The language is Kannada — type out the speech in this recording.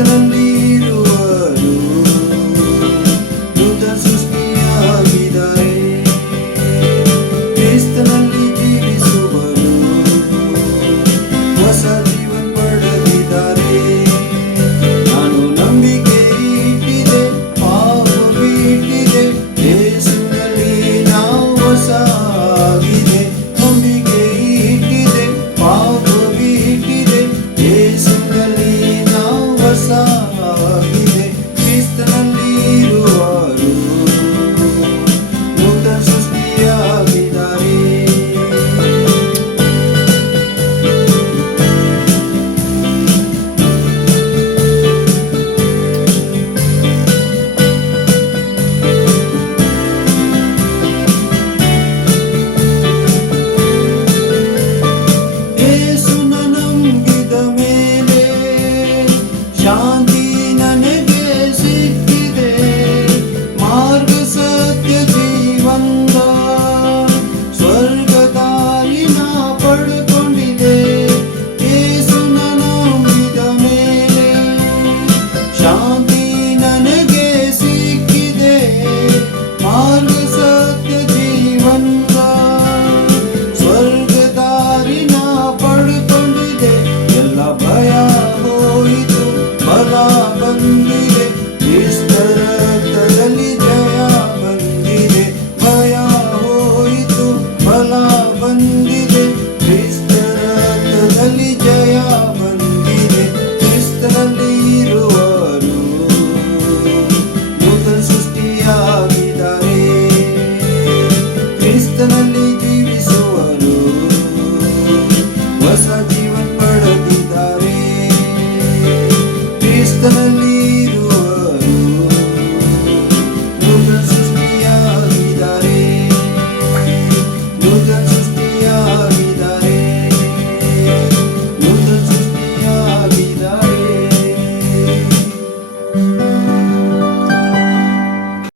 ಕ್ರಿಸ್ತನಲ್ಲಿ ಇರುವರು ನೂತನ ಸೃಷ್ಟಿಯಾಗಿದ್ದಾರೆ. ಕ್ರಿಸ್ತನಲ್ಲಿ ಜೀವಿಸುವರು ಹೊಸ ಜೀವನ ಪಡೆದಿದ್ದಾರೆ. ನಾನು ನಂಬಿಕೆ ಇಟ್ಟಿದೆ, ಪಾಪ ಬಿಟ್ಟಿದೆ, ಯೇಸುವಿನಲ್ಲಿ ನಾವು ಹೊಸ ಆಗಿದೆ. ನಂಬಿಕೆ ಇಟ್ಟಿದೆ, ಪಾಪ ಬಿಟ್ಟಿದೆ, ಯೇಸುವಿನಲ್ಲಿ ನಾವು ಹೊಸ ಆಗಿದೆ. ಕ್ರಿಸ್ತನಲ್ಲಿ ಇರುವರು ನೂತನ ಸೃಷ್ಟಿಯಾಗಿದ್ದಾರೆ. ಯೇಸುನ ನಂಬಿದ ಮೇಲೆ ಶಾಂತಿ ನನಗೆ ಸಿಕ್ಕಿದೆ. ಮಾರ್ಗ ಸತ್ಯ ಜೀವಂತ ಸ್ವರ್ಗ ದಾರಿನ ಪಡ್ಕೊಂಡಿದೆ. ಯೇಸುನ ನಂಬಿದ ಮೇಲೆ ಶಾಂತಿ ನನಗೆ ಸಿಕ್ಕಿದೆ. ಮಾರ್ಗ ಸತ್ಯ ಜೀವಂತ ಸ್ವರ್ಗ ದಾರಿನ ಪಡ್ಕೊಂಡಿದೆ. ಎಲ್ಲ ಭಯ ಹೋಯಿತು, ಬಲ ಬಂದಿದೆ, ಕ್ರಿಸ್ತರ ರಕ್ತದಲ್ಲಿ ಜಯ ಬಂದಿದೆ. ಭಯ ಹೋಯಿತು, ಬಲ ಬಂದಿದೆ, ಕ್ರಿಸ್ತರ ರಕ್ತದಲ್ಲಿ ಜಯ ಬಂದಿದೆ. ಕ್ರಿಸ್ತನಲ್ಲಿ ಇರುವರು ನೂತನ ಸೃಷ್ಟಿಯಾಗಿದ್ದಾರೆ. ಕ್ರಿಸ್ತನಲ್ಲಿ ಜೀವಿಸುವರು ಹೊಸ ಜೀವನ ಪಡೆದಿದ್ದಾರೆ. ಕ್ರಿಸ್ತನಲ್ಲಿ